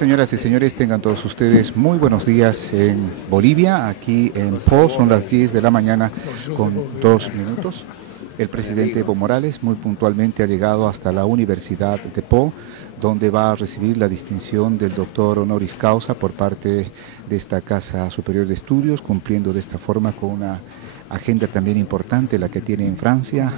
Señoras y señores, tengan todos ustedes muy buenos días en Bolivia. Aquí en Po son las 10 de la mañana con 2 minutos. El presidente Evo Morales muy puntualmente ha llegado hasta la Universidad de Po, donde va a recibir la distinción del doctor honoris causa por parte de esta Casa Superior de Estudios, cumpliendo de esta forma con una agenda también importante, la que tiene en Francia.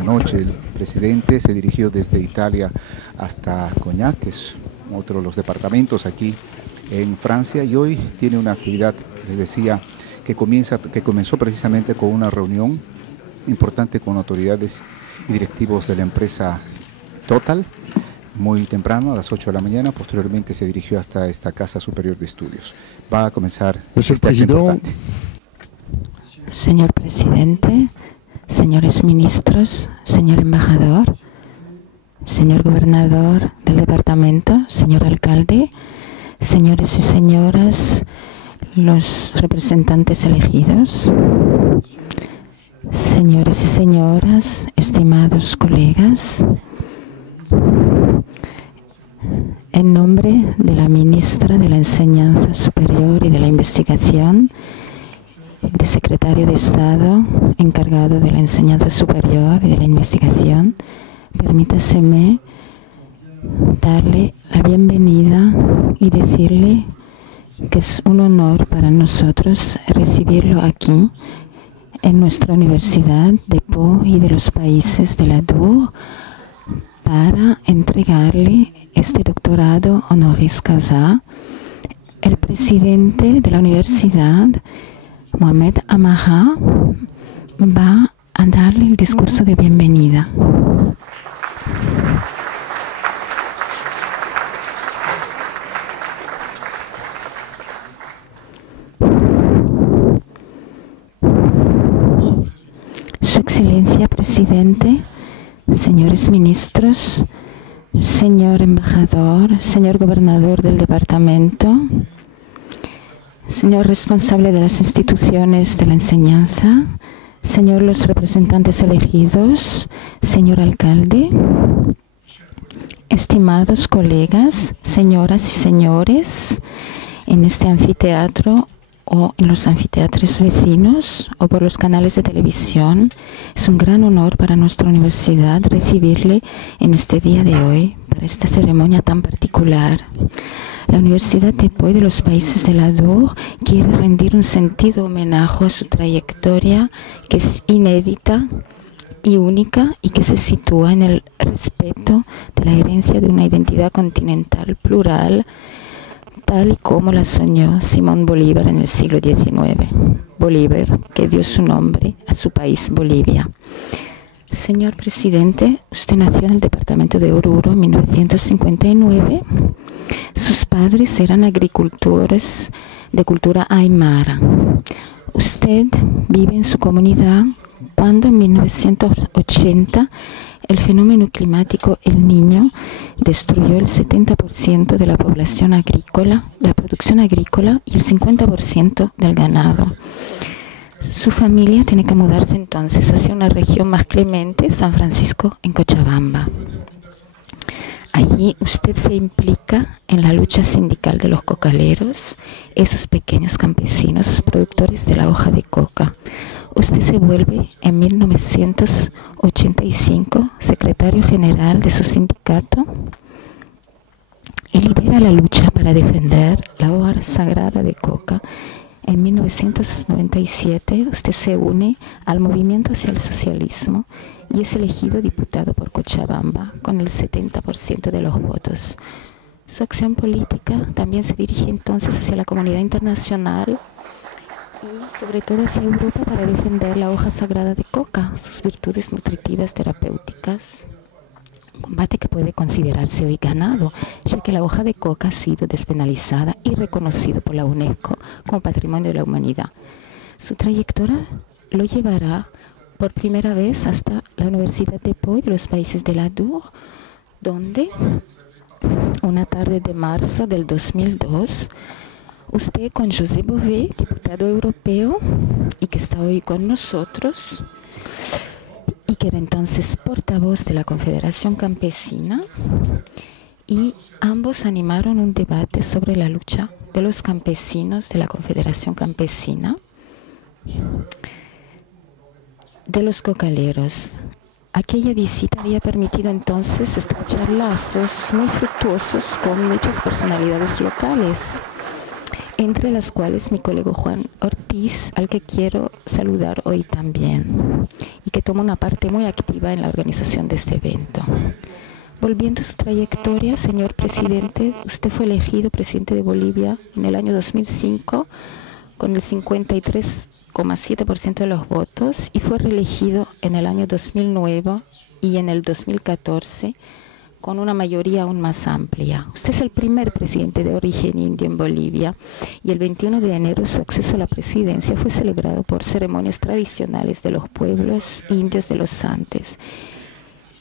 Anoche el presidente se dirigió desde Italia hasta Cognac, que es otro de los departamentos aquí en Francia, y hoy tiene una actividad, les decía, que comenzó precisamente con una reunión importante con autoridades y directivos de la empresa Total, muy temprano, a las 8 de la mañana. Posteriormente se dirigió hasta esta Casa Superior de Estudios. Va a comenzar este acto importante. Señor presidente, señores ministros, señor embajador, señor gobernador del departamento, señor alcalde, señores y señoras, los representantes elegidos, señores y señoras, estimados colegas, en nombre de la ministra de la Enseñanza Superior y de la Investigación, del secretario de Estado encargado de la Enseñanza Superior y de la Investigación, permítaseme darle la bienvenida y decirle que es un honor para nosotros recibirlo aquí en nuestra Universidad de Po y de los países de la DUR para entregarle este doctorado honoris causa. El presidente de la universidad, Mohamed Amaha, va a darle el discurso de bienvenida. Su Excelencia Presidente, señores ministros, señor embajador, señor gobernador del departamento, señor responsable de las instituciones de la enseñanza, señor los representantes elegidos, señor alcalde, estimados colegas, señoras y señores, en este anfiteatro o en los anfiteatros vecinos o por los canales de televisión, es un gran honor para nuestra universidad recibirle en este día de hoy, para esta ceremonia tan particular. La Universidad de Po y de los países de la DUR quiere rendir un sentido homenaje a su trayectoria, que es inédita y única y que se sitúa en el respeto de la herencia de una identidad continental plural, tal y como la soñó Simón Bolívar en el siglo XIX. Bolívar, que dio su nombre a su país, Bolivia. Señor presidente, usted nació en el departamento de Oruro en 1959. Sus padres eran agricultores de cultura aymara. Usted vive en su comunidad cuando en 1980 el fenómeno climático El Niño destruyó el 70% de la población agrícola, la producción agrícola y el 50% del ganado. Su familia tiene que mudarse entonces hacia una región más clemente, San Francisco, en Cochabamba. Allí usted se implica en la lucha sindical de los cocaleros, esos pequeños campesinos productores de la hoja de coca. Usted se vuelve en 1985 secretario general de su sindicato y lidera la lucha para defender la hoja sagrada de coca. En 1997 usted se une al movimiento hacia el socialismo y es elegido diputado por Cochabamba con el 70% de los votos. Su acción política también se dirige entonces hacia la comunidad internacional y sobre todo hacia Europa para defender la hoja sagrada de coca, sus virtudes nutritivas terapéuticas. Un combate que puede considerarse hoy ganado, ya que la hoja de coca ha sido despenalizada y reconocido por la UNESCO como Patrimonio de la Humanidad. Su trayectoria lo llevará por primera vez hasta la Universidad de Po y de los países de la DUR, donde una tarde de marzo del 2002, usted con José Bové, diputado europeo, y que está hoy con nosotros, y que era entonces portavoz de la Confederación Campesina, y ambos animaron un debate sobre la lucha de los campesinos de la Confederación Campesina, de los cocaleros. Aquella visita había permitido entonces estrechar lazos muy fructuosos con muchas personalidades locales, entre las cuales mi colega Juan Ortiz, al que quiero saludar hoy también, y que toma una parte muy activa en la organización de este evento. Volviendo a su trayectoria, señor presidente, usted fue elegido presidente de Bolivia en el año 2005 con el 53,7% de los votos y fue reelegido en el año 2009 y en el 2014 con una mayoría aún más amplia. Usted es el primer presidente de origen indio en Bolivia y el 21 de enero su acceso a la presidencia fue celebrado por ceremonias tradicionales de los pueblos indios de los Andes.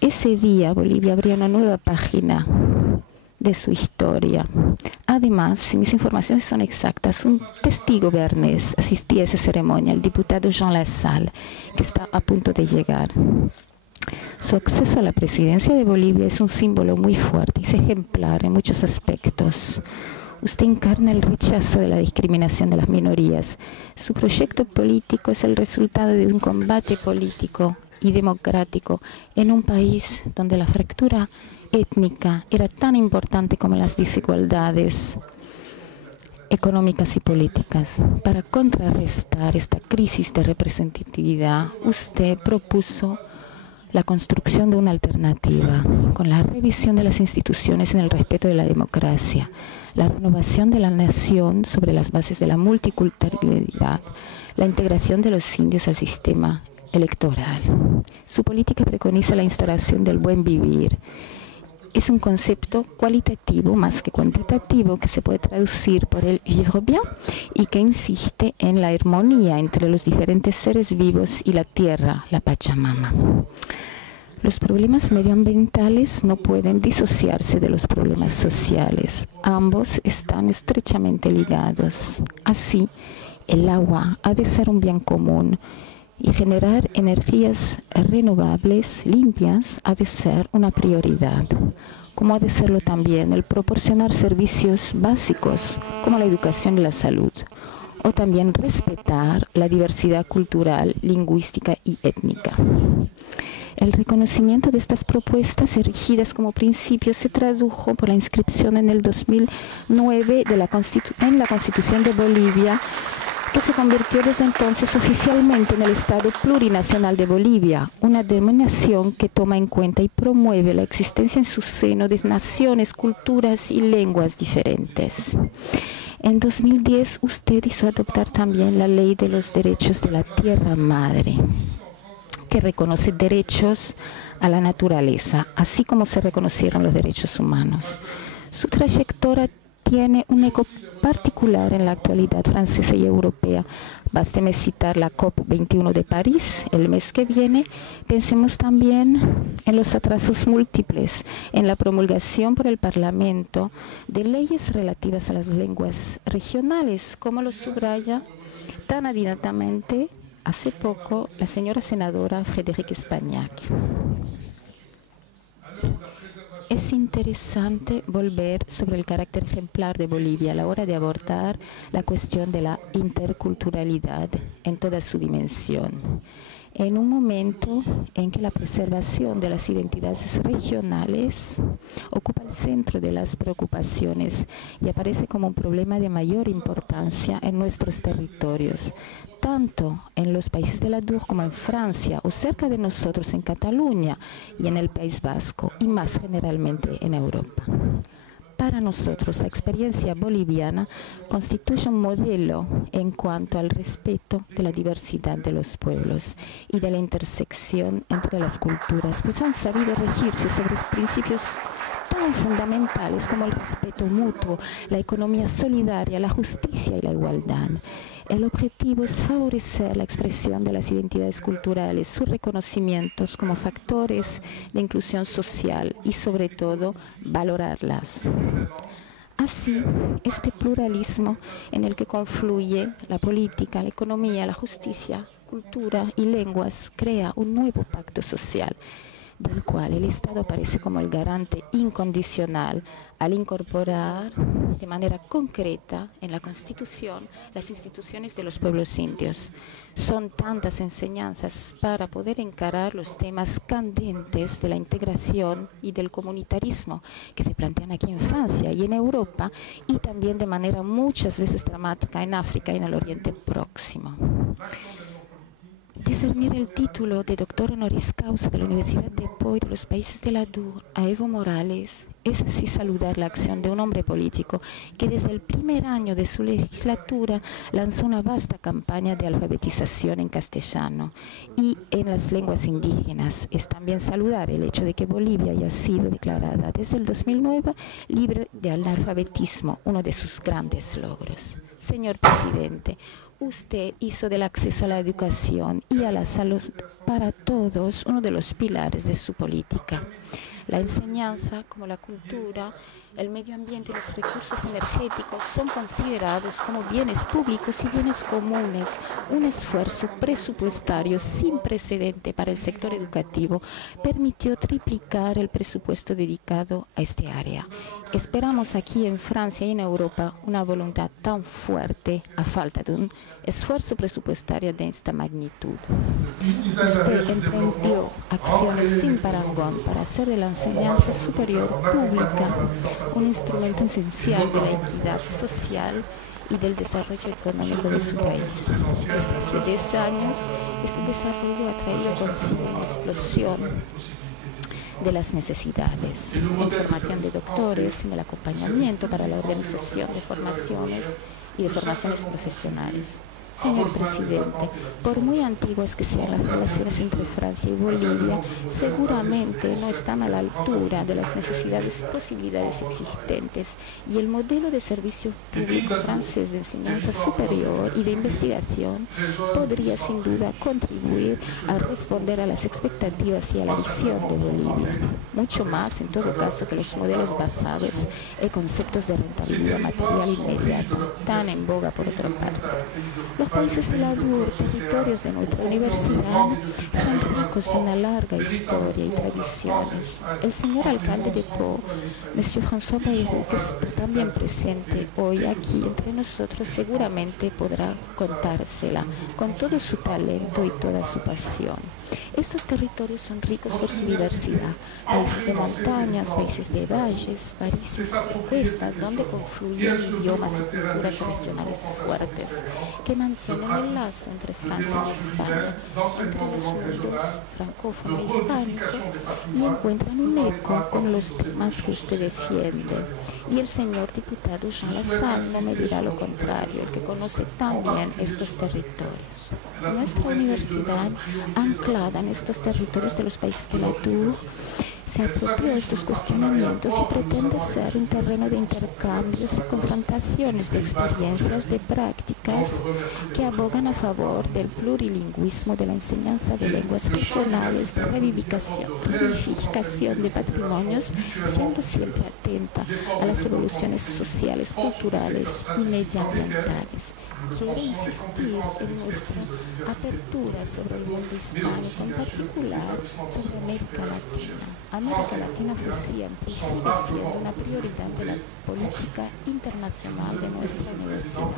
Ese día Bolivia abría una nueva página de su historia. Además, si mis informaciones son exactas, un testigo bearnés asistía a esa ceremonia, el diputado Jean Lassalle, que está a punto de llegar. Su acceso a la presidencia de Bolivia es un símbolo muy fuerte y es ejemplar en muchos aspectos. Usted encarna el rechazo de la discriminación de las minorías. Su proyecto político es el resultado de un combate político y democrático en un país donde la fractura étnica era tan importante como las desigualdades económicas y políticas. Para contrarrestar esta crisis de representatividad, usted propuso la construcción de una alternativa, con la revisión de las instituciones en el respeto de la democracia, la renovación de la nación sobre las bases de la multiculturalidad, la integración de los indios al sistema electoral. Su política preconiza la instauración del buen vivir. Es un concepto cualitativo más que cuantitativo que se puede traducir por el vivre bien y que insiste en la armonía entre los diferentes seres vivos y la tierra, la Pachamama. Los problemas medioambientales no pueden disociarse de los problemas sociales. Ambos están estrechamente ligados. Así, el agua ha de ser un bien común y generar energías renovables, limpias, ha de ser una prioridad, como ha de serlo también el proporcionar servicios básicos como la educación y la salud, o también respetar la diversidad cultural, lingüística y étnica. El reconocimiento de estas propuestas erigidas como principios se tradujo por la inscripción en el 2009 en la Constitución de Bolivia, que se convirtió desde entonces oficialmente en el Estado Plurinacional de Bolivia, una denominación que toma en cuenta y promueve la existencia en su seno de naciones, culturas y lenguas diferentes. En 2010 usted hizo adoptar también la Ley de los Derechos de la Tierra Madre, que reconoce derechos a la naturaleza, así como se reconocieron los derechos humanos. Su trayectoria tiene un eco particular en la actualidad francesa y europea. Básteme citar la COP21 de París el mes que viene. Pensemos también en los atrasos múltiples, en la promulgación por el Parlamento de leyes relativas a las lenguas regionales, como lo subraya tan adiantadamente hace poco la señora senadora Frédérique Espagnac. Es interesante volver sobre el carácter ejemplar de Bolivia a la hora de abordar la cuestión de la interculturalidad en toda su dimensión. En un momento en que la preservación de las identidades regionales ocupa el centro de las preocupaciones y aparece como un problema de mayor importancia en nuestros territorios, tanto en los países de la DUR como en Francia o cerca de nosotros en Cataluña y en el País Vasco y más generalmente en Europa. Para nosotros, la experiencia boliviana constituye un modelo en cuanto al respeto de la diversidad de los pueblos y de la intersección entre las culturas, pues han sabido regirse sobre principios tan fundamentales como el respeto mutuo, la economía solidaria, la justicia y la igualdad. El objetivo es favorecer la expresión de las identidades culturales, sus reconocimientos como factores de inclusión social y, sobre todo, valorarlas. Así, este pluralismo en el que confluye la política, la economía, la justicia, cultura y lenguas crea un nuevo pacto social del cual el Estado aparece como el garante incondicional al incorporar de manera concreta en la Constitución las instituciones de los pueblos indios. Son tantas enseñanzas para poder encarar los temas candentes de la integración y del comunitarismo que se plantean aquí en Francia y en Europa, y también de manera muchas veces dramática en África y en el Oriente Próximo. Discernir el título de doctor honoris causa de la Universidad de Po y de los países de la DUR a Evo Morales es así saludar la acción de un hombre político que desde el primer año de su legislatura lanzó una vasta campaña de alfabetización en castellano y en las lenguas indígenas. Es también saludar el hecho de que Bolivia haya sido declarada desde el 2009 libre de analfabetismo, uno de sus grandes logros. Señor presidente, usted hizo del acceso a la educación y a la salud para todos uno de los pilares de su política. La enseñanza, como la cultura, el medio ambiente y los recursos energéticos son considerados como bienes públicos y bienes comunes. Un esfuerzo presupuestario sin precedente para el sector educativo permitió triplicar el presupuesto dedicado a este área. Esperamos aquí en Francia y en Europa una voluntad tan fuerte a falta de un esfuerzo presupuestario de esta magnitud. Usted emprendió acciones sin parangón para hacer de la enseñanza superior pública un instrumento esencial de la equidad social y del desarrollo económico de su país. Desde hace 10 años, este desarrollo ha traído consigo una explosión de las necesidades en formación de doctores, en el acompañamiento para la organización de formaciones y de formaciones profesionales. Señor presidente, por muy antiguas que sean las relaciones entre Francia y Bolivia, seguramente no están a la altura de las necesidades y posibilidades existentes, y el modelo de servicio público francés de enseñanza superior y de investigación podría sin duda contribuir a responder a las expectativas y a la visión de Bolivia, mucho más en todo caso que los modelos basados en conceptos de rentabilidad material inmediata, tan en boga por otra parte. Los países de la DUR, territorios de nuestra universidad, son ricos de una larga historia y tradiciones. El señor alcalde de Po, Monsieur François Bayrou, que está también presente hoy aquí entre nosotros, seguramente podrá contársela con todo su talento y toda su pasión. Estos territorios son ricos por su diversidad, países de montañas, países de valles, países de cuestas, donde confluyen idiomas y culturas regionales fuertes, que mantienen el lazo entre Francia y España, entre los mundos francófono e hispánico, y encuentran un eco con los temas que usted defiende. Y el señor diputado Jean Lassalle no me dirá lo contrario, el que conoce tan bien estos territorios. Nuestra universidad, anclada en estos territorios de los países de la DUR, se apropió de estos cuestionamientos y pretende ser un terreno de intercambios y confrontaciones de experiencias, de prácticas que abogan a favor del plurilingüismo, de la enseñanza de lenguas regionales, de revivificación de patrimonios, siendo siempre atenta a las evoluciones sociales, culturales y medioambientales. Quiero insistir en nuestra apertura sobre el mundo hispánico, en particular sobre América Latina. América Latina fue siempre y sigue siendo una prioridad de la política internacional de nuestra universidad.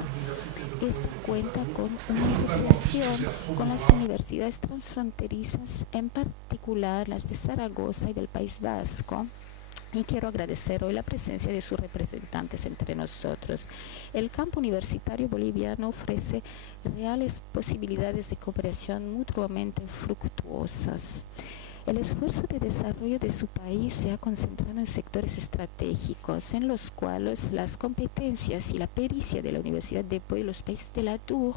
Esta cuenta con una asociación con las universidades transfronterizas, en particular las de Zaragoza y del País Vasco, y quiero agradecer hoy la presencia de sus representantes entre nosotros. El campo universitario boliviano ofrece reales posibilidades de cooperación mutuamente fructuosas. El esfuerzo de desarrollo de su país se ha concentrado en sectores estratégicos, en los cuales las competencias y la pericia de la Universidad de Po y los países de la DUR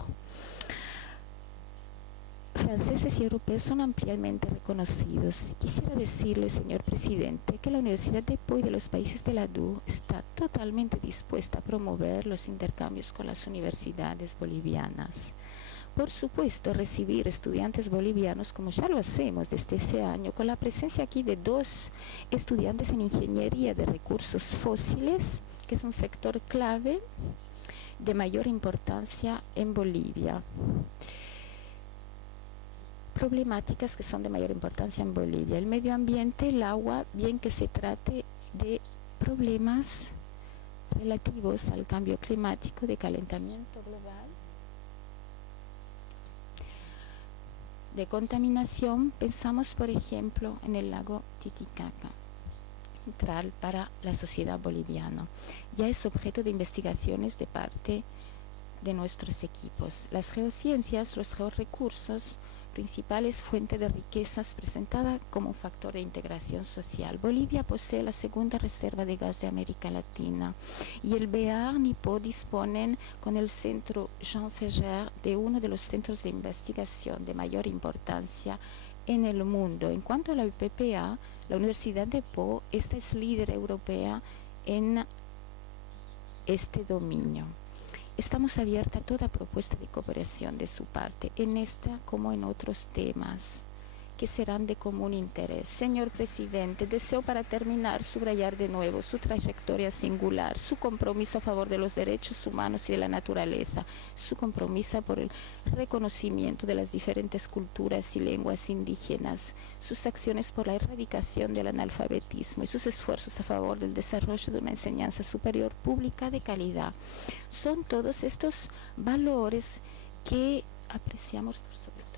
franceses y europeos son ampliamente reconocidos. Quisiera decirle, señor presidente, que la Universidad de Po y de los países de la DUR está totalmente dispuesta a promover los intercambios con las universidades bolivianas. Por supuesto, recibir estudiantes bolivianos, como ya lo hacemos desde este año, con la presencia aquí de 2 estudiantes en Ingeniería de Recursos Fósiles, que es un sector clave de mayor importancia en Bolivia. problemáticas que son de mayor importancia en Bolivia. El medio ambiente, el agua, bien que se trate de problemas relativos al cambio climático, de calentamiento global, de contaminación, pensamos por ejemplo en el lago Titicaca, central para la sociedad boliviana. Ya es objeto de investigaciones de parte de nuestros equipos. Las geociencias, los georrecursos, principales fuentes de riquezas presentada como un factor de integración social. Bolivia posee la segunda reserva de gas de América Latina y el BEAR Nipo disponen con el centro Jean Ferrer de uno de los centros de investigación de mayor importancia en el mundo. En cuanto a la UPPA, la Universidad de Po, esta es líder europea en este dominio. Estamos abiertos a toda propuesta de cooperación de su parte, en esta como en otros temas que serán de común interés. Señor Presidente, deseo para terminar subrayar de nuevo su trayectoria singular, su compromiso a favor de los derechos humanos y de la naturaleza, su compromiso por el reconocimiento de las diferentes culturas y lenguas indígenas, sus acciones por la erradicación del analfabetismo y sus esfuerzos a favor del desarrollo de una enseñanza superior pública de calidad. Son todos estos valores que apreciamos sobre todo.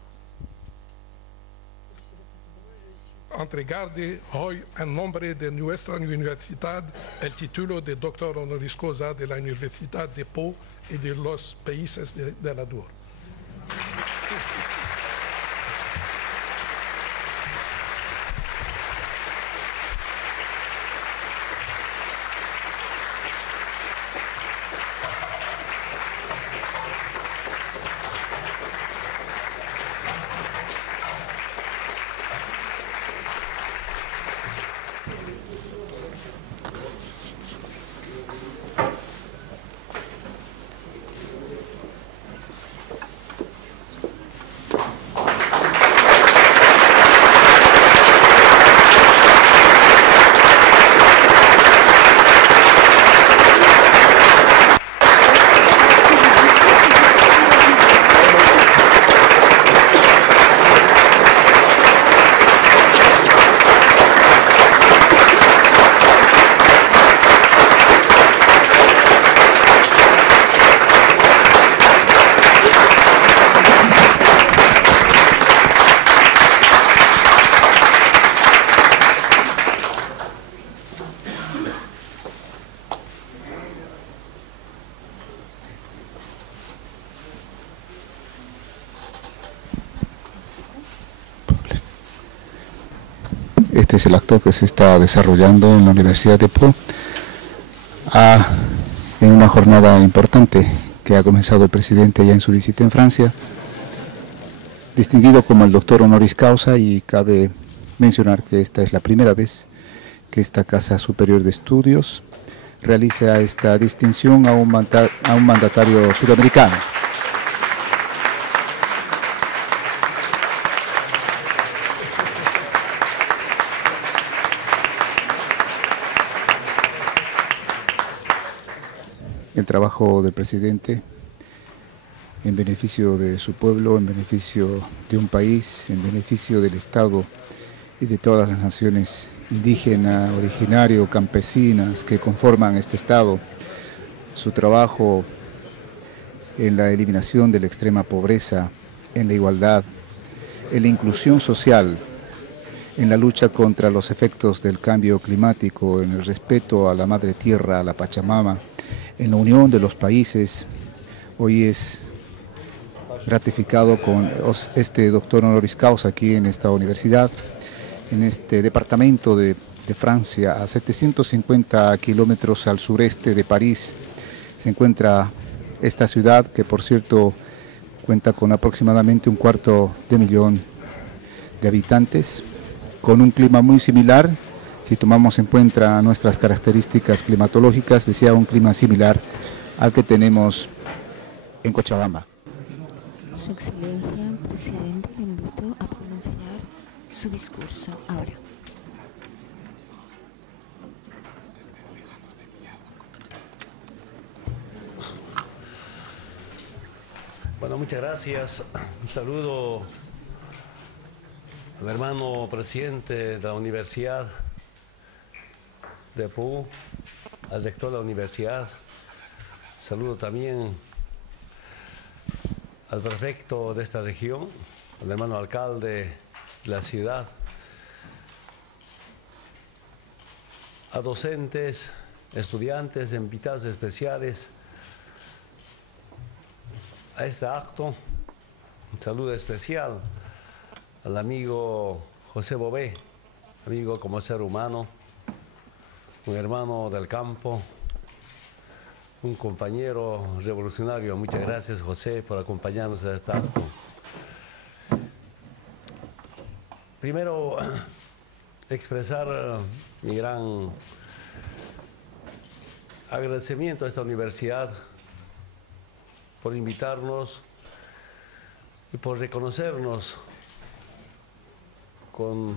Entregarle hoy en nombre de nuestra universidad el título de doctor honoris causa de la Universidad de Po y de los países de la DUR. Este es el acto que se está desarrollando en la Universidad de Po en una jornada importante que ha comenzado el presidente ya en su visita en Francia, distinguido como el doctor honoris causa, y cabe mencionar que esta es la primera vez que esta Casa Superior de Estudios realiza esta distinción a un mandatario sudamericano. El trabajo del presidente en beneficio de su pueblo, en beneficio de un país, en beneficio del Estado y de todas las naciones indígenas, originarios, campesinas que conforman este Estado. Su trabajo en la eliminación de la extrema pobreza, en la igualdad, en la inclusión social, en la lucha contra los efectos del cambio climático, en el respeto a la madre tierra, a la Pachamama, en la unión de los países. Hoy es ratificado con este doctor honoris causa aquí en esta universidad, en este departamento de Francia, a 750 kilómetros al sureste de París. Se encuentra esta ciudad que, por cierto, cuenta con aproximadamente 250,000 de habitantes, con un clima muy similar. Si tomamos en cuenta nuestras características climatológicas, decía, un clima similar al que tenemos en Cochabamba. Su Excelencia, Presidente, le invito a pronunciar su discurso ahora. Bueno, muchas gracias. Un saludo al hermano presidente de la Universidad de Pú, al rector de la universidad. Saludo también al prefecto de esta región, al hermano alcalde de la ciudad, a docentes, estudiantes, invitados especiales a este acto. Un saludo especial al amigo José Bové, amigo como ser humano, un hermano del campo, un compañero revolucionario. Muchas gracias, José, por acompañarnos a este acto. Primero, expresar mi gran agradecimiento a esta universidad por invitarnos y por reconocernos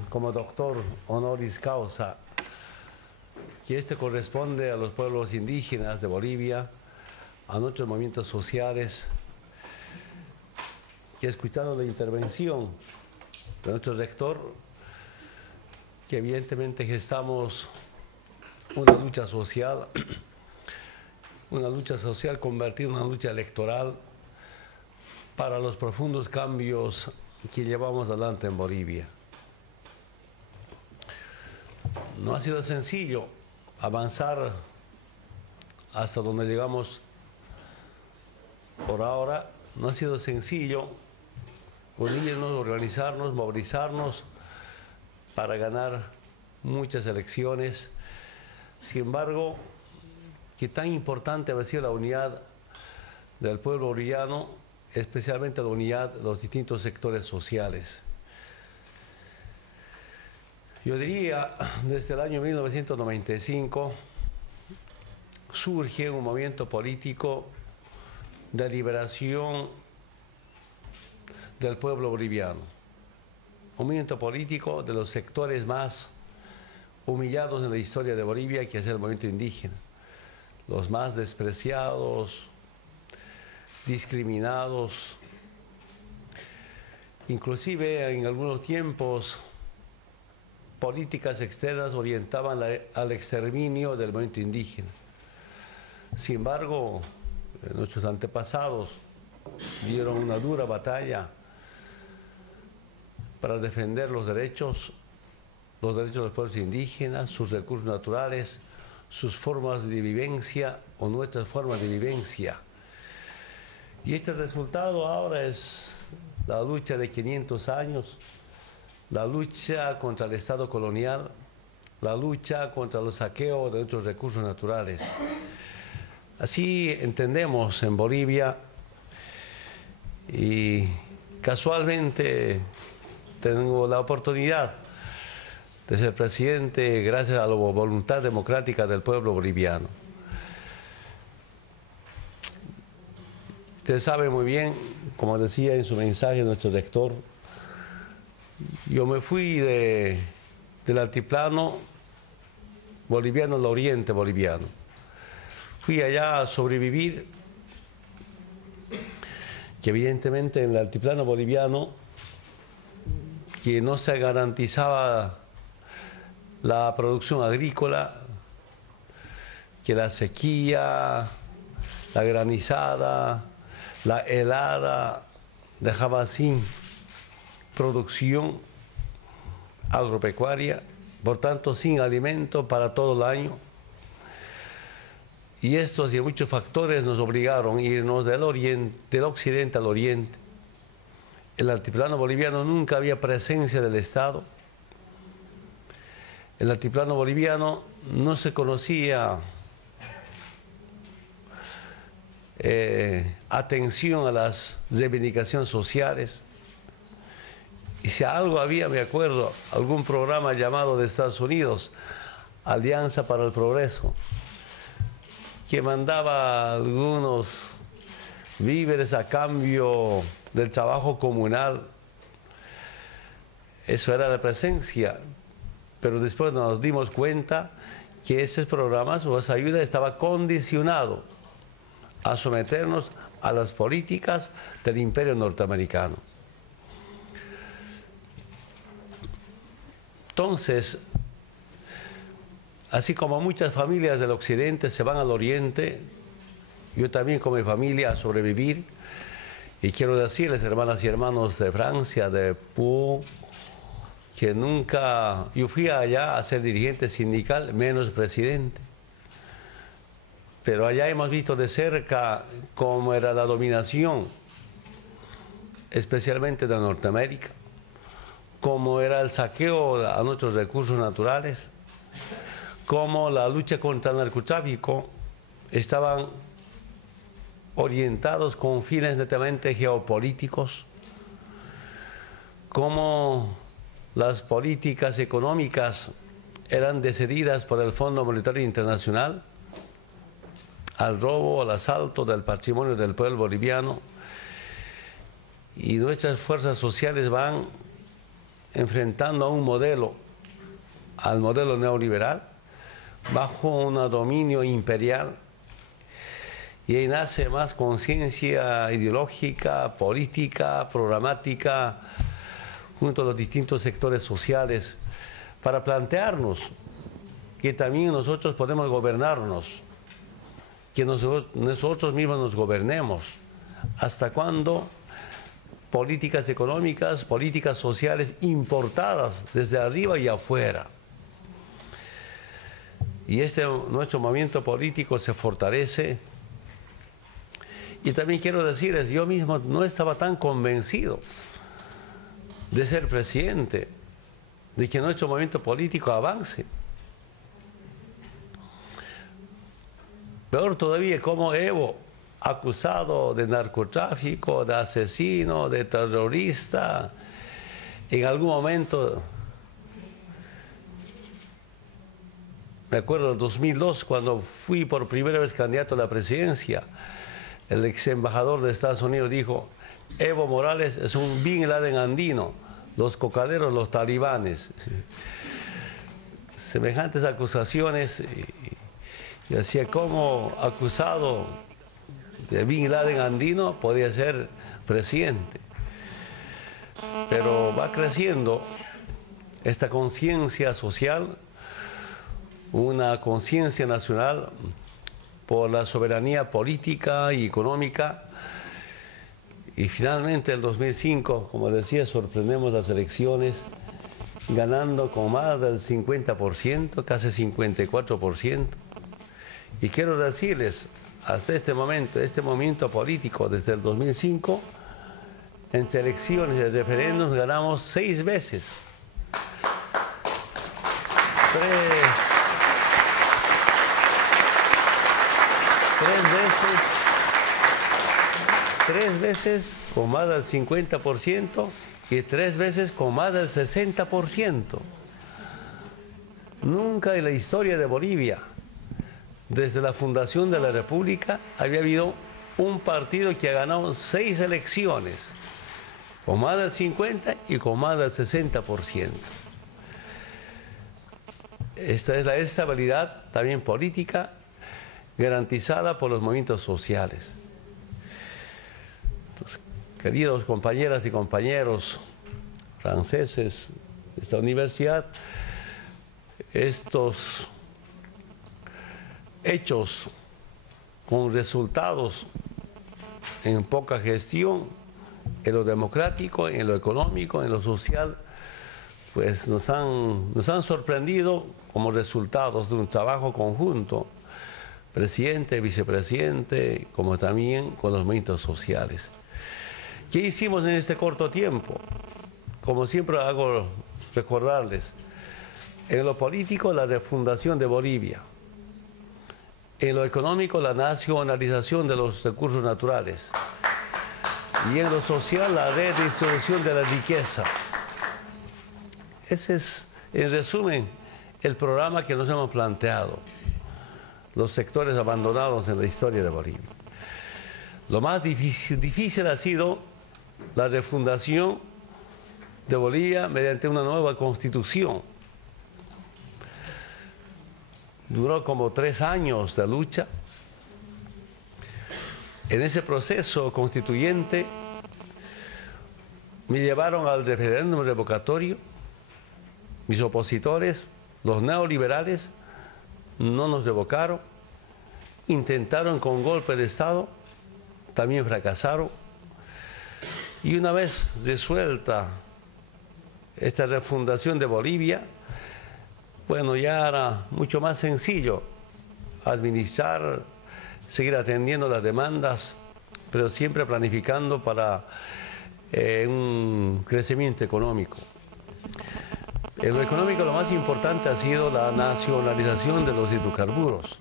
como doctor honoris causa, que este corresponde a los pueblos indígenas de Bolivia, a nuestros movimientos sociales, que escuchando la intervención de nuestro rector, que evidentemente gestamos una lucha social convertida en una lucha electoral para los profundos cambios que llevamos adelante en Bolivia. No ha sido sencillo avanzar hasta donde llegamos por ahora. No ha sido sencillo unirnos, organizarnos, movilizarnos para ganar muchas elecciones. Sin embargo, que tan importante ha sido la unidad del pueblo boliviano, especialmente la unidad de los distintos sectores sociales. Yo diría, desde el año 1995 surge un movimiento político de liberación del pueblo boliviano, un movimiento político de los sectores más humillados en la historia de Bolivia, que es el movimiento indígena, los más despreciados, discriminados, inclusive en algunos tiempos políticas externas orientaban al exterminio del movimiento indígena. Sin embargo, nuestros antepasados dieron una dura batalla para defender los derechos de los pueblos indígenas, sus recursos naturales, sus formas de vivencia o nuestras formas de vivencia. Y este resultado ahora es la lucha de 500 años, la lucha contra el Estado colonial, la lucha contra los saqueos de nuestros recursos naturales. Así entendemos en Bolivia, y casualmente tengo la oportunidad de ser presidente gracias a la voluntad democrática del pueblo boliviano. Usted sabe muy bien, como decía en su mensaje nuestro rector, yo me fui del altiplano boliviano al oriente boliviano. Fui allá a sobrevivir, que evidentemente en el altiplano boliviano, que no se garantizaba la producción agrícola, que la sequía, la granizada, la helada dejaba sin producción agropecuaria, por tanto sin alimento para todo el año. Y estos y muchos factores nos obligaron a irnos del occidente al oriente. En el altiplano boliviano nunca había presencia del Estado. En el altiplano boliviano no se conocía atención a las reivindicaciones sociales. Y si algo había, me acuerdo, algún programa llamado de Estados Unidos, Alianza para el Progreso, que mandaba algunos víveres a cambio del trabajo comunal. Eso era la presencia, pero después nos dimos cuenta que esos programas o esa ayuda estaba condicionado a someternos a las políticas del imperio norteamericano. entonces, así como muchas familias del occidente se van al oriente, yo también con mi familia a sobrevivir. Y quiero decirles, hermanas y hermanos de Francia, de Pau, que nunca, yo fui allá a ser dirigente sindical, menos presidente. Pero allá hemos visto de cerca cómo era la dominación, especialmente de Norteamérica, cómo era el saqueo a nuestros recursos naturales, cómo la lucha contra el narcotráfico estaban orientados con fines netamente geopolíticos, cómo las políticas económicas eran decididas por el Fondo Monetario Internacional, al robo, al asalto del patrimonio del pueblo boliviano, y nuestras fuerzas sociales van enfrentando a un modelo, al modelo neoliberal, bajo un dominio imperial, y ahí nace más conciencia ideológica, política, programática, junto a los distintos sectores sociales, para plantearnos que también nosotros podemos gobernarnos, que nosotros mismos nos gobernemos. ¿Hasta cuándo? Políticas económicas, políticas sociales importadas desde arriba y afuera. Y nuestro movimiento político se fortalece. Y también quiero decirles, yo mismo no estaba tan convencido de ser presidente, de que nuestro movimiento político avance. Peor todavía, como Evo, acusado de narcotráfico, de asesino, de terrorista, en algún momento, me acuerdo en 2002, cuando fui por primera vez candidato a la presidencia, el ex embajador de Estados Unidos dijo: Evo Morales es un Bin Laden andino, los cocaderos, los talibanes. Semejantes acusaciones, y decía, ¿cómo acusado de Bin Laden andino podía ser presidente? Pero va creciendo esta conciencia social, una conciencia nacional por la soberanía política y económica, y finalmente el 2005, como decía, sorprendemos las elecciones, ganando con más del 50%, casi 54%. Y quiero decirles, hasta este momento político, desde el 2005, entre elecciones y referéndums ganamos 6 veces. Tres veces con más del 50% y 3 veces con más del 60%. Nunca en la historia de Bolivia, desde la fundación de la República, había habido un partido que ha ganado 6 elecciones, con más del 50% y con más del 60%. Esta es la estabilidad también política garantizada por los movimientos sociales. Entonces, queridos compañeras y compañeros franceses de esta universidad, estos hechos con resultados en poca gestión, en lo democrático, en lo económico, en lo social, pues nos han sorprendido como resultados de un trabajo conjunto, presidente, vicepresidente, como también con los movimientos sociales. ¿Qué hicimos en este corto tiempo? Como siempre hago recordarles, en lo político la refundación de Bolivia, en lo económico la nacionalización de los recursos naturales y en lo social la redistribución de la riqueza. Ese es, en resumen, el programa que nos hemos planteado, los sectores abandonados en la historia de Bolivia. Lo más difícil ha sido la refundación de Bolivia mediante una nueva constitución. Duró como 3 años de lucha. En ese proceso constituyente me llevaron al referéndum revocatorio Mis opositores, los neoliberales, no nos revocaron, intentaron con golpe de Estado, también fracasaron. Y una vez resuelta esta refundación de Bolivia, bueno, ya era mucho más sencillo administrar, seguir atendiendo las demandas, pero siempre planificando para un crecimiento económico. En lo económico lo más importante ha sido la nacionalización de los hidrocarburos.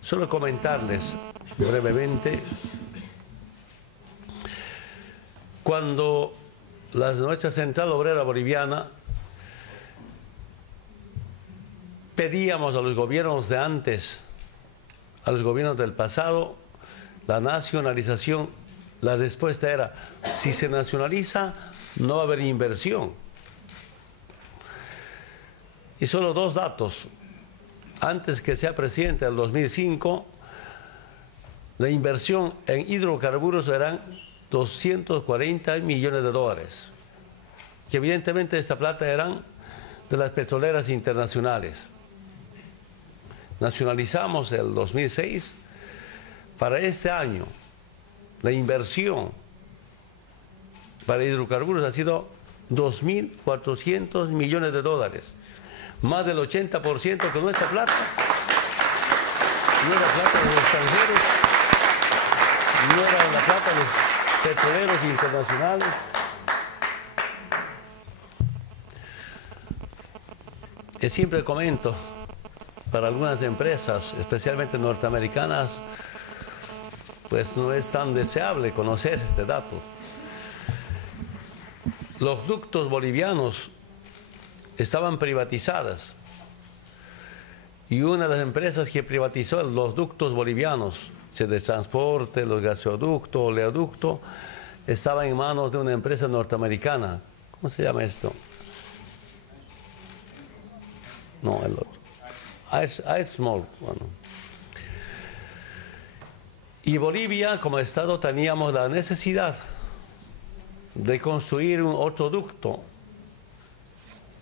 Solo comentarles brevemente, cuando nuestra Central Obrera Boliviana pedíamos a los gobiernos de antes, a los gobiernos del pasado, la nacionalización, la respuesta era, si se nacionaliza, no va a haber inversión. Y solo dos datos. Antes que sea presidente del 2005, la inversión en hidrocarburos eran 240 millones de dólares. Que evidentemente esta plata eran de las petroleras internacionales. Nacionalizamos el 2006. Para este año, la inversión para hidrocarburos ha sido 2.400 millones de dólares. Más del 80% que nuestra plata. No era plata de los extranjeros, no era la plata de los petroleros internacionales. Y siempre comento, para algunas empresas, especialmente norteamericanas, pues no es tan deseable conocer este dato. Los ductos bolivianos estaban privatizadas y una de las empresas que privatizó los ductos bolivianos, de transporte, los gasoductos, oleoductos, estaba en manos de una empresa norteamericana. ¿Cómo se llama esto? No, el otro. Small. Bueno. Y Bolivia, como Estado, teníamos la necesidad de construir un otro ducto,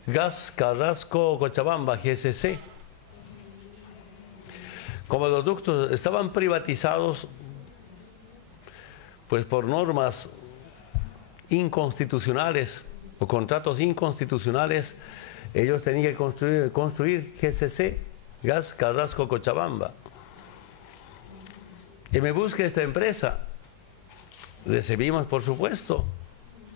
Gas Carrasco Cochabamba, GCC. Como los ductos estaban privatizados, pues por normas inconstitucionales o contratos inconstitucionales, ellos tenían que construir GCC, Gas Carrasco Cochabamba. Y me busca esta empresa. Recibimos, por supuesto.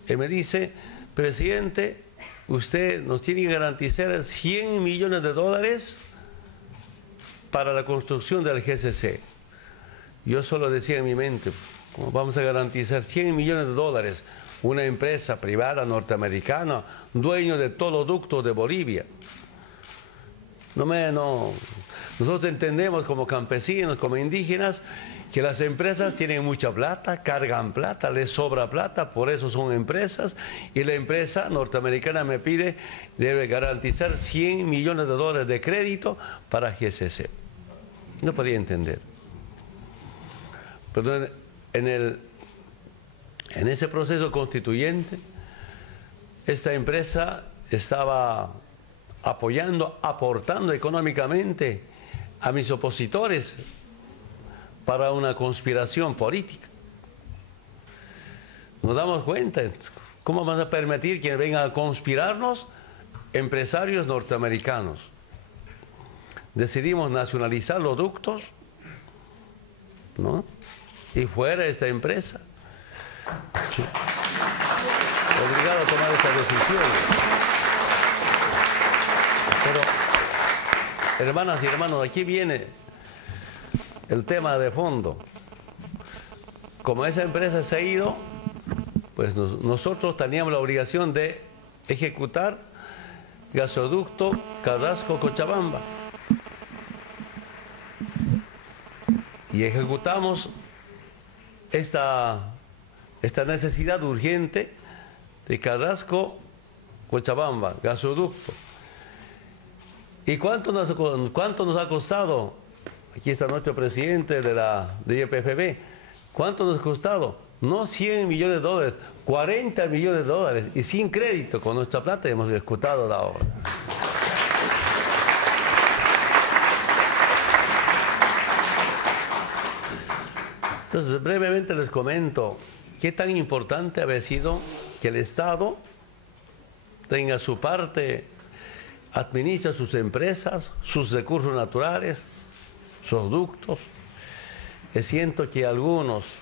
Y me dice, presidente, usted nos tiene que garantizar 100 millones de dólares para la construcción del GCC. Yo solo decía en mi mente, ¿cómo vamos a garantizar 100 millones de dólares? Una empresa privada norteamericana, dueño de todos los ductos de Bolivia. Nosotros entendemos como campesinos, como indígenas, que las empresas tienen mucha plata, cargan plata, les sobra plata, por eso son empresas, y la empresa norteamericana me pide, debe garantizar 100 millones de dólares de crédito para GCC. No podía entender. Pero en ese proceso constituyente, esta empresa estaba apoyando, aportando económicamente a mis opositores para una conspiración política. Nos damos cuenta, ¿cómo vamos a permitir que vengan a conspirarnos empresarios norteamericanos? Decidimos nacionalizar los ductos, ¿no? Y fuera esta empresa. Obligado a tomar esta decisión. Pero, hermanas y hermanos, aquí viene el tema de fondo. Como esa empresa se ha ido, pues nosotros teníamos la obligación de ejecutar gasoducto Carrasco-Cochabamba. Y ejecutamos esta necesidad urgente de Carrasco-Cochabamba, gasoducto. ¿Y cuánto nos ha costado? Aquí está nuestro presidente de YPFB. ¿Cuánto nos ha costado? No 100 millones de dólares, 40 millones de dólares. Y sin crédito, con nuestra plata hemos ejecutado la obra. Entonces, brevemente les comento qué tan importante había sido que el Estado tenga su parte, administra sus empresas, sus recursos naturales, sus ductos. Siento que algunas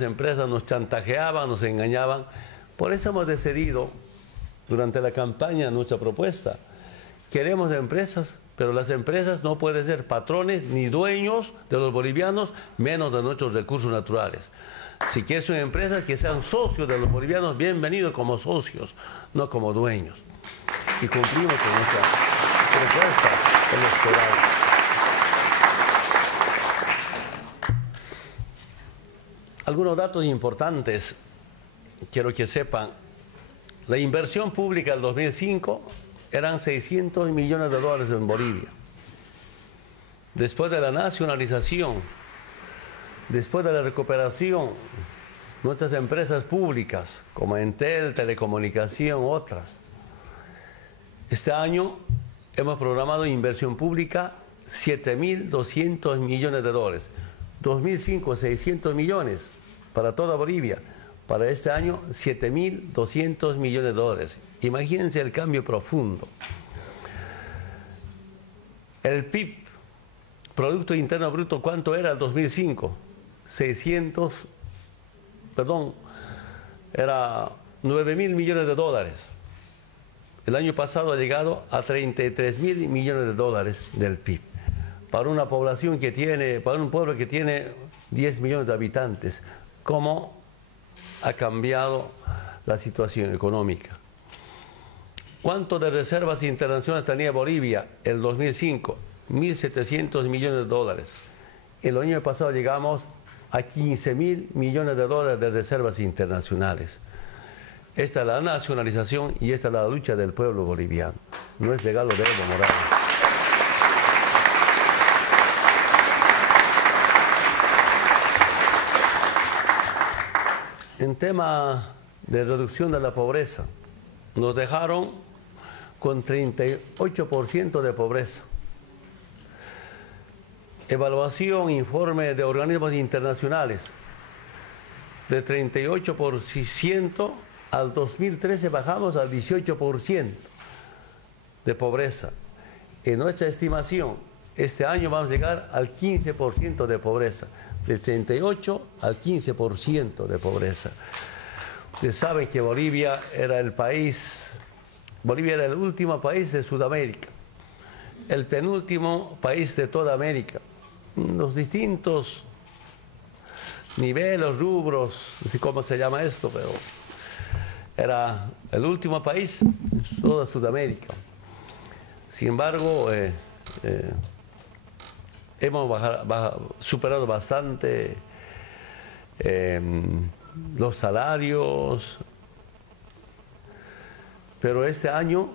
empresas nos chantajeaban, nos engañaban. Por eso hemos decidido, durante la campaña, nuestra propuesta, queremos empresas, pero las empresas no pueden ser patrones ni dueños de los bolivianos, menos de nuestros recursos naturales. Si quieres una empresa, que sean socios de los bolivianos, bienvenidos como socios, no como dueños. Y cumplimos con nuestra propuesta electoral. Algunos datos importantes, quiero que sepan. La inversión pública del 2005 eran 600 millones de dólares en Bolivia. Después de la nacionalización, después de la recuperación, nuestras empresas públicas, como Entel, Telecomunicación, otras, este año hemos programado inversión pública 7.200 millones de dólares. 2005, 600 millones para toda Bolivia. Para este año, 7.200 millones de dólares. Imagínense el cambio profundo. El PIB, Producto Interno Bruto, ¿cuánto era el 2005? Era 9.000 millones de dólares. El año pasado ha llegado a 33.000 millones de dólares del PIB. Para una población que tiene, para un pueblo que tiene 10 millones de habitantes, ¿cómo ha cambiado la situación económica? ¿Cuánto de reservas internacionales tenía Bolivia en el 2005? 1.700 millones de dólares. El año pasado llegamos a 15.000 millones de dólares de reservas internacionales. Esta es la nacionalización y esta es la lucha del pueblo boliviano. No es regalo de Evo Morales. En tema de reducción de la pobreza, nos dejaron con 38% de pobreza. Evaluación, informe de organismos internacionales, de 38% al 2013 bajamos al 18% de pobreza. En nuestra estimación, este año vamos a llegar al 15% de pobreza. Del 38 al 15% de pobreza. Ustedes saben que Bolivia era el último país de Sudamérica, el penúltimo país de toda América. Los distintos niveles, rubros, no sé cómo se llama esto, pero era el último país en toda Sudamérica. Sin embargo, hemos superado bastante los salarios, pero este año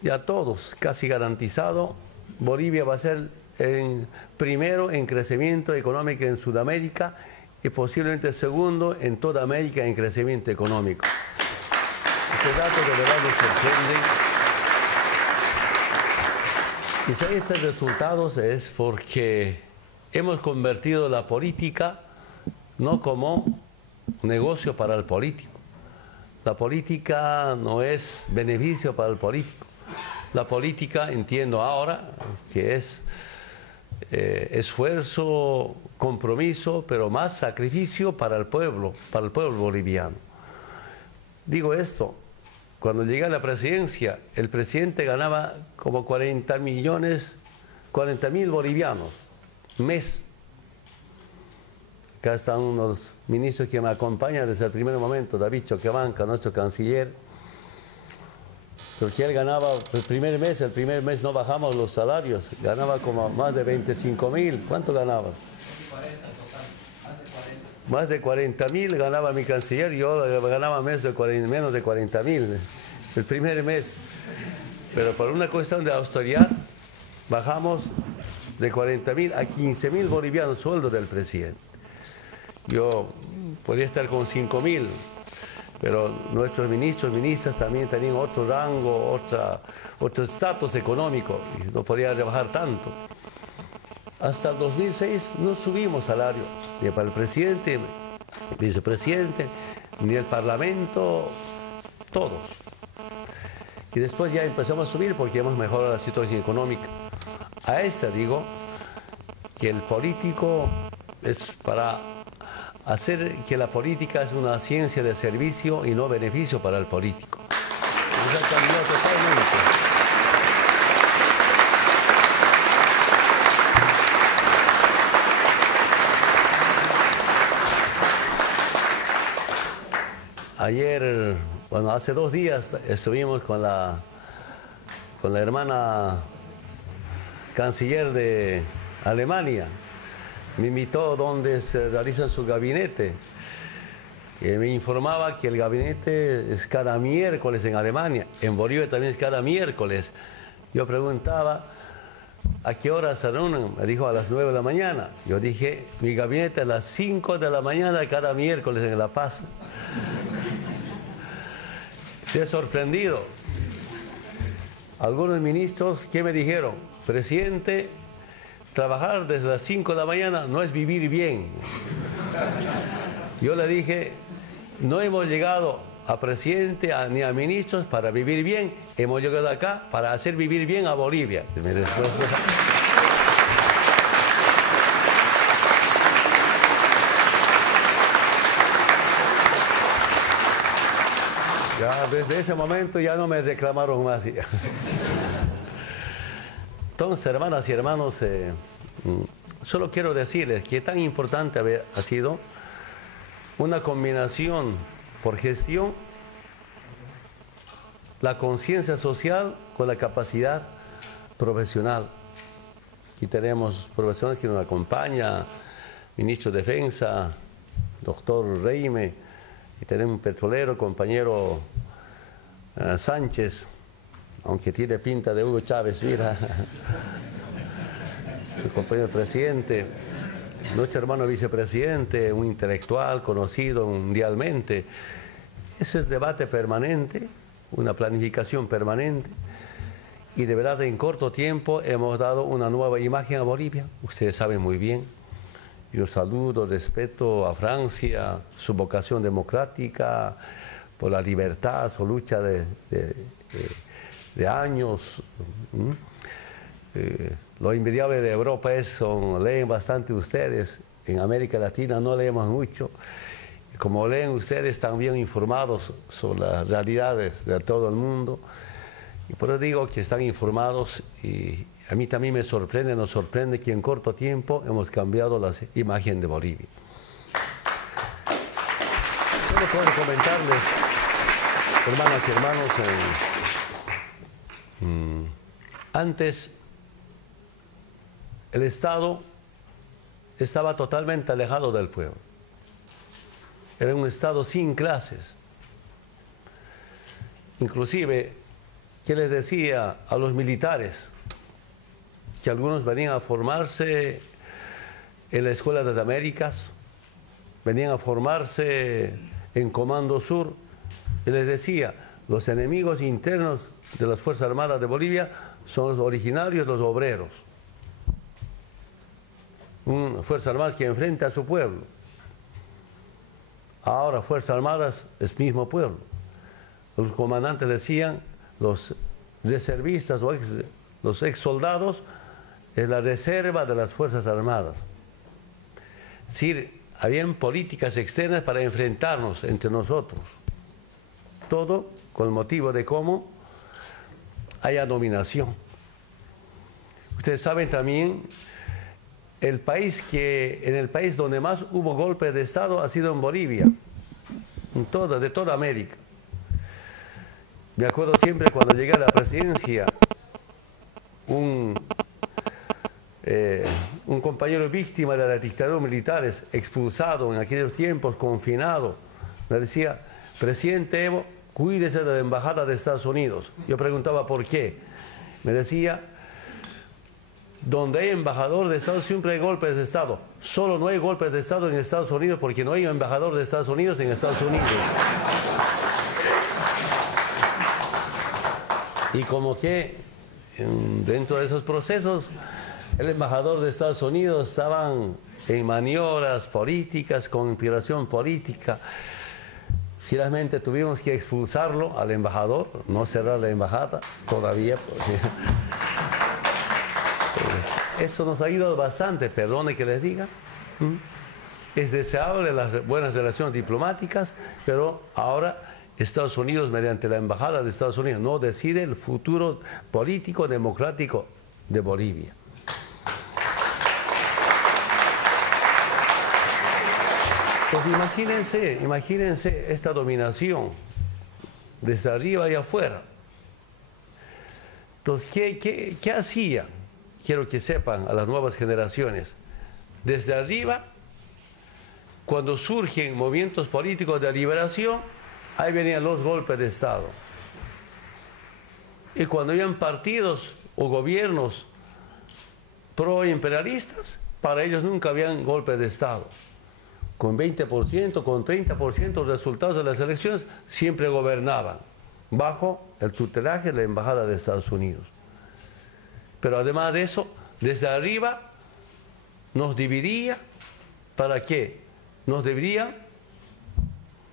ya todos, casi garantizado, Bolivia va a ser primero en crecimiento económico en Sudamérica y posiblemente segundo en toda América en crecimiento económico. Estos datos de verdad nos sorprenden. Y si hay estos resultados es porque hemos convertido la política no como negocio para el político. La política no es beneficio para el político. La política, entiendo ahora, que es esfuerzo, compromiso, pero más sacrificio para el pueblo boliviano. Digo esto, cuando llegué a la presidencia, el presidente ganaba como 40.000 bolivianos mes. Acá están unos ministros que me acompañan desde el primer momento, David Choquebanca, nuestro canciller, porque él ganaba el primer mes no bajamos los salarios, ganaba como más de 25.000. ¿Cuánto ganaba? Más de 40.000 ganaba mi canciller, yo ganaba menos de 40.000 el primer mes. Pero por una cuestión de austeridad, bajamos de 40.000 a 15.000 bolivianos sueldo del presidente. yo podría estar con 5.000, pero nuestros ministros, ministras también tenían otro rango, otro estatus económico, y no podía rebajar tanto. Hasta el 2006 no subimos salario, ni para el presidente, el vicepresidente, ni el parlamento, todos. Y después ya empezamos a subir porque hemos mejorado la situación económica. A esta digo que el político es para hacer que la política es una ciencia de servicio y no beneficio para el político. Eso ha cambiado totalmente. Ayer, bueno, hace 2 días estuvimos con la hermana canciller de Alemania. Me invitó donde se realiza su gabinete. Me informaba que el gabinete es cada miércoles en Alemania. En Bolivia también es cada miércoles. Yo preguntaba, ¿a qué hora se reúnen? Me dijo a las 9 de la mañana. Yo dije, mi gabinete a las 5 de la mañana cada miércoles en La Paz. Se ha sorprendido. Algunos ministros, ¿qué me dijeron? Presidente, trabajar desde las 5 de la mañana no es vivir bien. Yo le dije, no hemos llegado a presidente ni a ministros para vivir bien, hemos llegado acá para hacer vivir bien a Bolivia. Mi respuesta. Ya desde ese momento ya no me reclamaron más. Entonces, hermanas y hermanos, solo quiero decirles que tan importante ha sido una combinación por gestión, la conciencia social con la capacidad profesional. Aquí tenemos profesionales que nos acompañan, ministro de Defensa, doctor Reime, y tenemos un petrolero, compañero Sánchez, aunque tiene pinta de Hugo Chávez, mira, su compañero presidente, nuestro hermano vicepresidente, un intelectual conocido mundialmente. Ese es debate permanente, una planificación permanente, y de verdad en corto tiempo hemos dado una nueva imagen a Bolivia, ustedes saben muy bien. Yo saludo, respeto a Francia, su vocación democrática, por la libertad, su lucha de años. Lo envidiable de Europa es que leen bastante ustedes. En América Latina no leemos mucho. Como leen ustedes, están bien informados sobre las realidades de todo el mundo. Y por eso digo que están informados, y a mí también me sorprende, nos sorprende que en corto tiempo hemos cambiado la imagen de Bolivia. Solo puedo comentarles, hermanas y hermanos, antes el Estado estaba totalmente alejado del pueblo. Era un Estado sin clases. Inclusive, ¿qué les decía a los militares? Que algunos venían a formarse en la Escuela de las Américas, venían a formarse en Comando Sur, y les decía, los enemigos internos de las Fuerzas Armadas de Bolivia son los originarios, los obreros. Una Fuerza Armada que enfrenta a su pueblo. Ahora Fuerzas Armadas es mismo pueblo. Los comandantes decían, los reservistas o los ex soldados es la reserva de las Fuerzas Armadas. Es decir, habían políticas externas para enfrentarnos entre nosotros. Todo con el motivo de cómo haya dominación. Ustedes saben también, en el país donde más hubo golpes de Estado ha sido en Bolivia, de toda América. Me acuerdo siempre cuando llegué a la presidencia, un compañero víctima de la dictadura militares, expulsado en aquellos tiempos, confinado, me decía, presidente Evo, cuídese de la embajada de Estados Unidos. Yo preguntaba por qué. Me decía, Donde hay embajador de Estado siempre hay golpes de Estado. Solo no hay golpes de Estado en Estados Unidos porque no hay embajador de Estados Unidos en Estados Unidos. Y como que dentro de esos procesos el embajador de Estados Unidos estaban en maniobras políticas, con inspiración política. Finalmente tuvimos que expulsarlo al embajador, no cerrar la embajada todavía. Porque eso nos ha ayudado bastante, perdone que les diga. Es deseable las buenas relaciones diplomáticas, pero ahora Estados Unidos, mediante la embajada de Estados Unidos, no decide el futuro político democrático de Bolivia. Pues imagínense esta dominación desde arriba y afuera. Entonces, ¿qué hacía? Quiero que sepan a las nuevas generaciones. Desde arriba, cuando surgen movimientos políticos de liberación, ahí venían los golpes de Estado. Y cuando habían partidos o gobiernos pro-imperialistas, para ellos nunca habían golpes de Estado. Con 20%, con 30% los resultados de las elecciones siempre gobernaban bajo el tutelaje de la Embajada de Estados Unidos. Pero además de eso, desde arriba nos dividía, ¿para qué? Nos dividía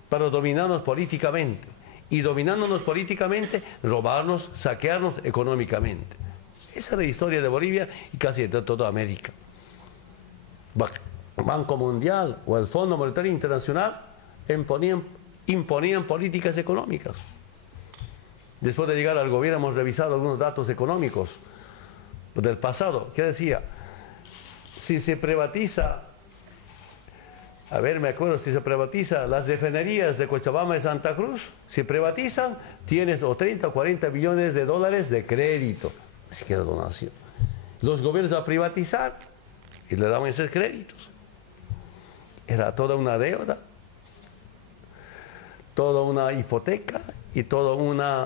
para dominarnos políticamente. Y dominándonos políticamente, robarnos, saquearnos económicamente. Esa es la historia de Bolivia y casi de toda América. Banco Mundial o el Fondo Monetario Internacional imponían políticas económicas. Después de llegar al gobierno hemos revisado algunos datos económicos del pasado. ¿Qué decía? Si se privatiza, me acuerdo, si se privatiza las refinerías de Cochabamba y Santa Cruz, si privatizan, tienes o 30 o 40 billones de dólares de crédito, ni siquiera donación. Los gobiernos a privatizar y le daban esos créditos. Era toda una deuda, toda una hipoteca y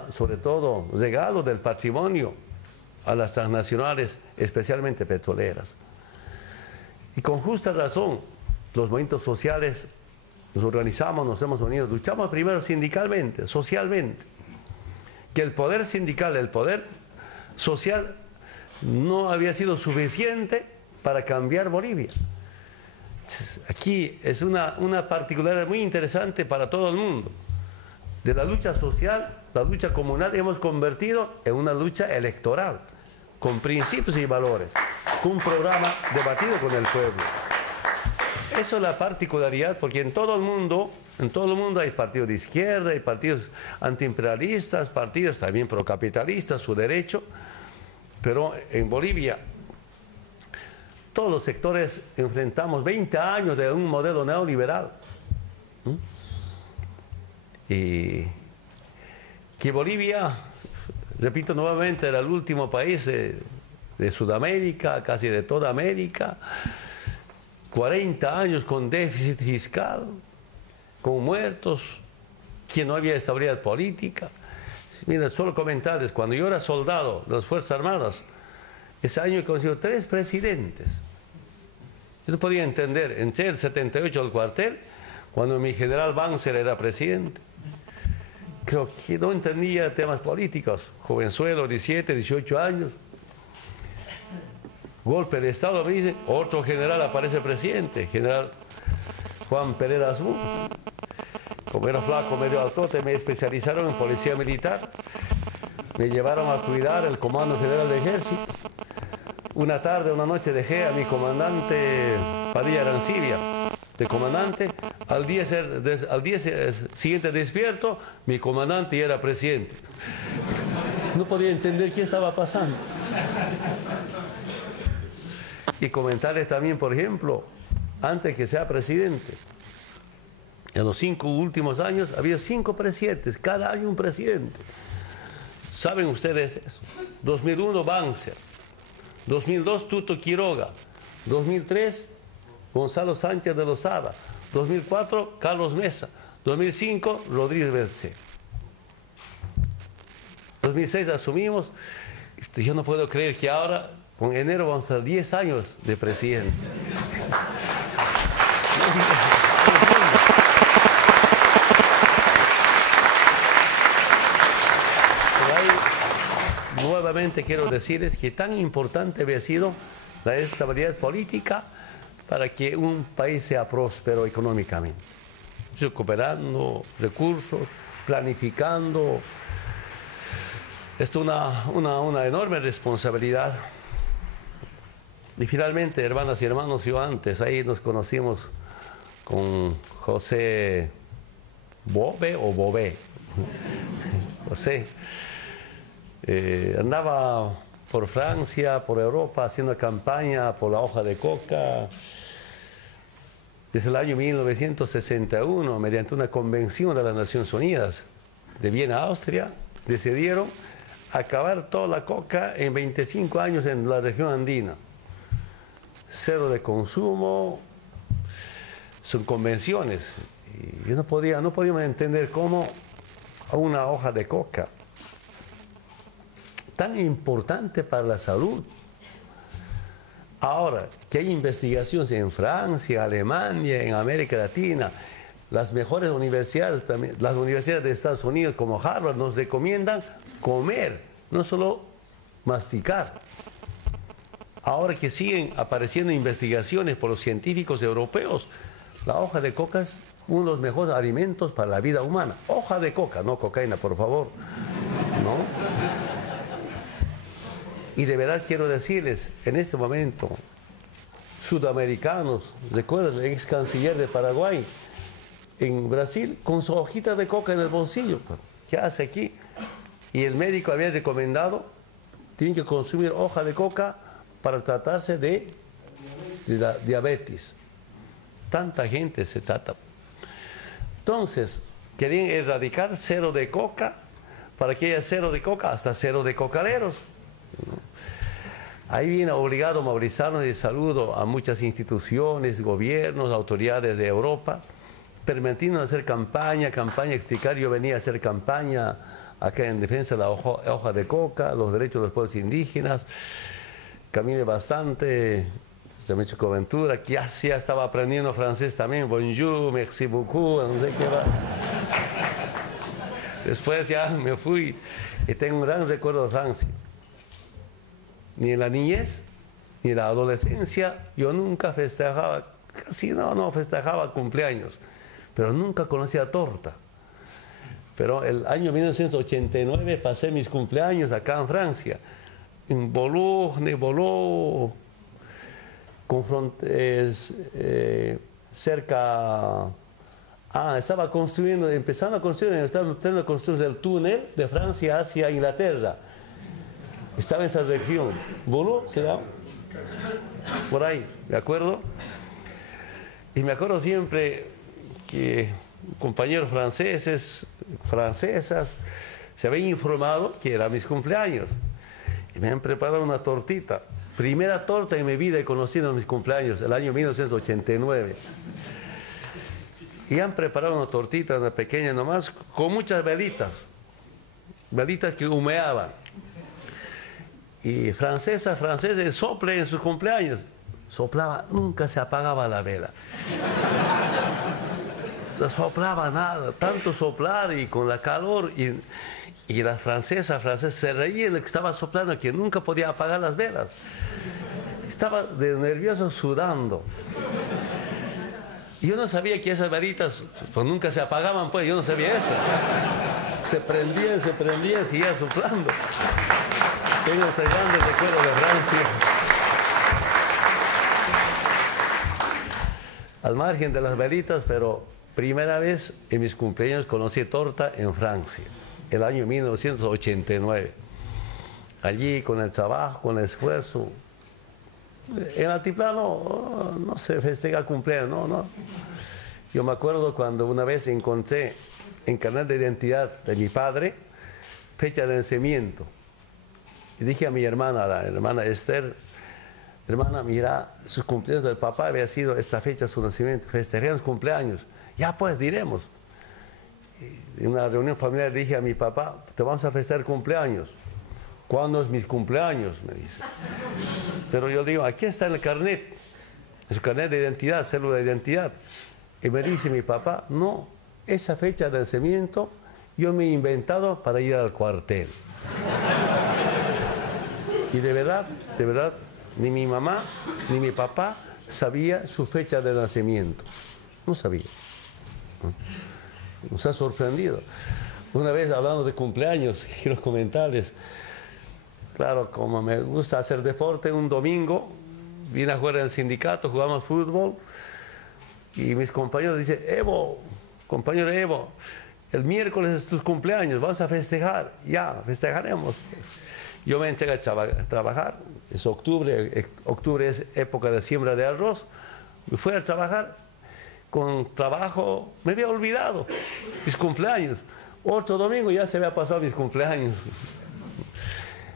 sobre todo, regalo del patrimonio a las transnacionales, especialmente petroleras. Y con justa razón, los movimientos sociales nos organizamos, nos hemos unido, luchamos primero sindicalmente, socialmente, que el poder sindical, el poder social no había sido suficiente para cambiar Bolivia. Aquí es una particularidad muy interesante para todo el mundo. De la lucha social, la lucha comunal, hemos convertido en una lucha electoral, con principios y valores, con un programa debatido con el pueblo. Eso es la particularidad, porque en todo el mundo hay partidos de izquierda, hay partidos antiimperialistas, partidos también procapitalistas, su derecho, pero en Bolivia todos los sectores enfrentamos 20 años de un modelo neoliberal. Y que Bolivia, repito nuevamente, era el último país de Sudamérica, casi de toda América, 40 años con déficit fiscal, con muertos, que no había estabilidad política. Miren, solo comentarles, cuando yo era soldado de las Fuerzas Armadas, ese año he conocido 3 presidentes. Yo no podía entender, entré el 78 al cuartel, cuando mi general Banzer era presidente. Creo que no entendía temas políticos, jovenzuelo, 17, 18 años. Golpe de Estado, me dice, otro general aparece presidente, general Juan Pereira Azul. Como era flaco, medio altote, me especializaron en policía militar. Me llevaron a cuidar el Comando General de Ejército. Una tarde, una noche dejé a mi comandante Padilla Arancibia de comandante. Al día siguiente despierto, mi comandante ya era presidente. No podía entender qué estaba pasando. Y comentarles también, por ejemplo, antes que sea presidente, en los 5 últimos años ha habido 5 presidentes, cada año un presidente. ¿Saben ustedes eso? 2001, Banzer. 2002, Tuto Quiroga. 2003, Gonzalo Sánchez de Lozada. 2004, Carlos Mesa. 2005, Rodríguez Bercé. 2006 asumimos. Yo no puedo creer que ahora, Con enero vamos a estar 10 años de presidente. Nuevamente quiero decirles que tan importante había sido la estabilidad política para que un país sea próspero económicamente. Recuperando recursos, planificando. Esto es una enorme responsabilidad. Y finalmente, hermanas y hermanos, yo antes, ahí nos conocimos con José Bové o Bové. José. Andaba por Francia, por Europa, haciendo campaña por la hoja de coca. Desde el año 1961, mediante una convención de las Naciones Unidas de Viena, Austria, decidieron acabar toda la coca en 25 años en la región andina. Cero de consumo, son convenciones. Y yo no podíamos entender cómo una hoja de coca tan importante para la salud. Ahora, que hay investigaciones en Francia, Alemania, en América Latina, las mejores universidades, también, las universidades de Estados Unidos como Harvard nos recomiendan comer, no solo masticar. Ahora que siguen apareciendo investigaciones por los científicos europeos, la hoja de coca es uno de los mejores alimentos para la vida humana. Hoja de coca, no cocaína, por favor. ¿No? Y de verdad quiero decirles, en este momento, sudamericanos, recuerden el ex canciller de Paraguay, en Brasil, con su hojita de coca en el bolsillo. ¿Qué hace aquí? Y el médico había recomendado, tienen que consumir hoja de coca para tratarse de la diabetes. Tanta gente se trata. Entonces, querían erradicar cero de coca, para que haya cero de coca, hasta cero de cocaleros. Ahí viene obligado a movilizarnos y saludo a muchas instituciones, gobiernos, autoridades de Europa, permitiendo hacer campaña, explicar. Yo venía a hacer campaña acá en defensa de la hoja de coca, los derechos de los pueblos indígenas. Caminé bastante, se me hizo cobertura, que ya estaba aprendiendo francés también, bonjour, merci beaucoup, no sé qué va. Después ya me fui y tengo un gran recuerdo de Francia. Ni en la niñez, ni en la adolescencia, yo nunca festejaba, casi no festejaba cumpleaños, pero nunca conocía torta. Pero el año 1989 pasé mis cumpleaños acá en Francia, en Boulogne, cerca... estaba construyendo, empezando a construir, estaba empezando a construir el túnel de Francia hacia Inglaterra. Estaba en esa región, Boulogne, ¿se llama? Por ahí, ¿de acuerdo? Y me acuerdo siempre que compañeros francesas, se habían informado que eran mis cumpleaños. Y me han preparado una tortita. Primera torta en mi vida he conocido en mis cumpleaños, el año 1989. Y han preparado una tortita, una pequeña nomás, con muchas velitas. Velitas que humeaban. Y franceses sople en sus cumpleaños. Soplaba, nunca se apagaba la vela. No soplaba nada, tanto soplar y con la calor. Y las francesas se reían de que estaba soplando, que nunca podía apagar las velas. Estaba de nervioso sudando. Y yo no sabía que esas velitas pues, nunca se apagaban, pues yo no sabía eso. Se prendían, seguía soplando. Tengo ese grande recuerdo de Francia. Al margen de las velitas, pero primera vez en mis cumpleaños conocí torta en Francia, el año 1989. Allí con el trabajo, con el esfuerzo. En Altiplano no se festeja cumpleaños, no. Yo me acuerdo cuando una vez encontré en carnet de identidad de mi padre fecha de nacimiento. Y dije a mi hermana, la hermana Esther, hermana, mira, sus cumpleaños del papá había sido esta fecha su nacimiento, festejaremos cumpleaños. Ya pues, diremos. En una reunión familiar dije a mi papá, te vamos a festejar cumpleaños. ¿cuándo es mis cumpleaños? Me dice. Pero yo digo, aquí está en el carnet, en su carnet de identidad, célula de identidad. Y me dice mi papá, no, esa fecha de nacimiento yo me he inventado para ir al cuartel. Y de verdad, ni mi mamá ni mi papá sabía su fecha de nacimiento. No sabía. Nos ha sorprendido. Una vez hablando de cumpleaños, quiero comentarles, claro, como me gusta hacer deporte, un domingo vine a jugar en el sindicato, jugamos fútbol y mis compañeros dicen, Evo, compañero Evo, el miércoles es tus cumpleaños, vamos a festejar, ya, festejaremos. Yo me entregué a trabajar, es octubre es época de siembra de arroz, me fui a trabajar, con trabajo me había olvidado mis cumpleaños. Otro domingo ya se había pasado mis cumpleaños.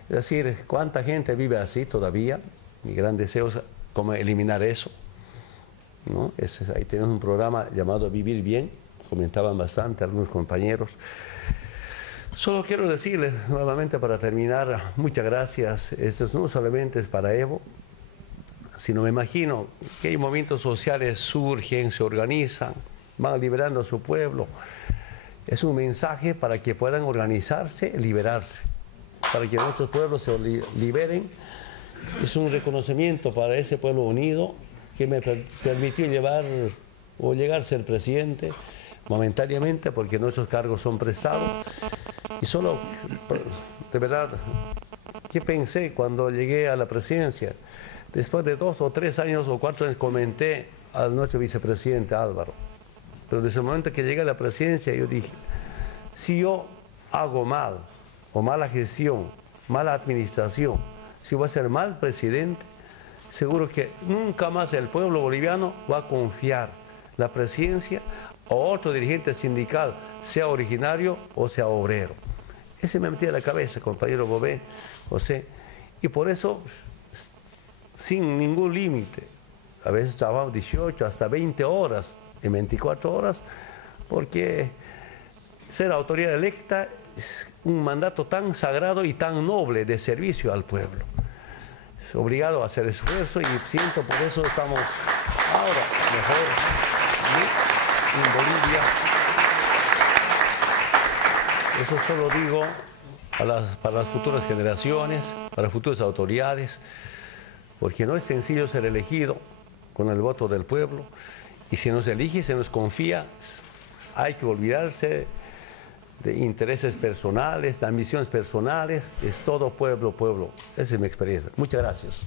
Es decir, ¿cuánta gente vive así todavía? Mi gran deseo es cómo eliminar eso, ¿no? Ahí tenemos un programa llamado Vivir Bien, comentaban bastante algunos compañeros. Solo quiero decirles nuevamente para terminar, muchas gracias. Esto no solamente es para Evo, sino me imagino que hay movimientos sociales surgen, se organizan, van liberando a su pueblo. Es un mensaje para que puedan organizarse, liberarse, para que nuestros pueblos se liberen. Es un reconocimiento para ese pueblo unido que me permitió llegar a ser presidente momentáneamente, porque nuestros cargos son prestados. Y solo, de verdad, ¿qué pensé cuando llegué a la presidencia? Después de 2 o 3 años o 4 años comenté a nuestro vicepresidente Álvaro. Pero desde el momento que llegué a la presidencia yo dije, si yo hago mal o mala gestión, mala administración, si voy a ser mal presidente, seguro que nunca más el pueblo boliviano va a confiar la presidencia a otro dirigente sindical, sea originario o sea obrero. Ese me metía en la cabeza, compañero Bové, José, y por eso, sin ningún límite, a veces trabajamos 18 hasta 20 horas, en 24 horas, porque ser autoridad electa es un mandato tan sagrado y tan noble de servicio al pueblo. Es obligado a hacer esfuerzo y siento por eso estamos ahora mejor en Bolivia. Eso solo digo para las futuras generaciones, para las futuras autoridades, porque no es sencillo ser elegido con el voto del pueblo. Y si nos elige, se nos confía, hay que olvidarse de intereses personales, de ambiciones personales, es todo pueblo, pueblo. Esa es mi experiencia. Muchas gracias.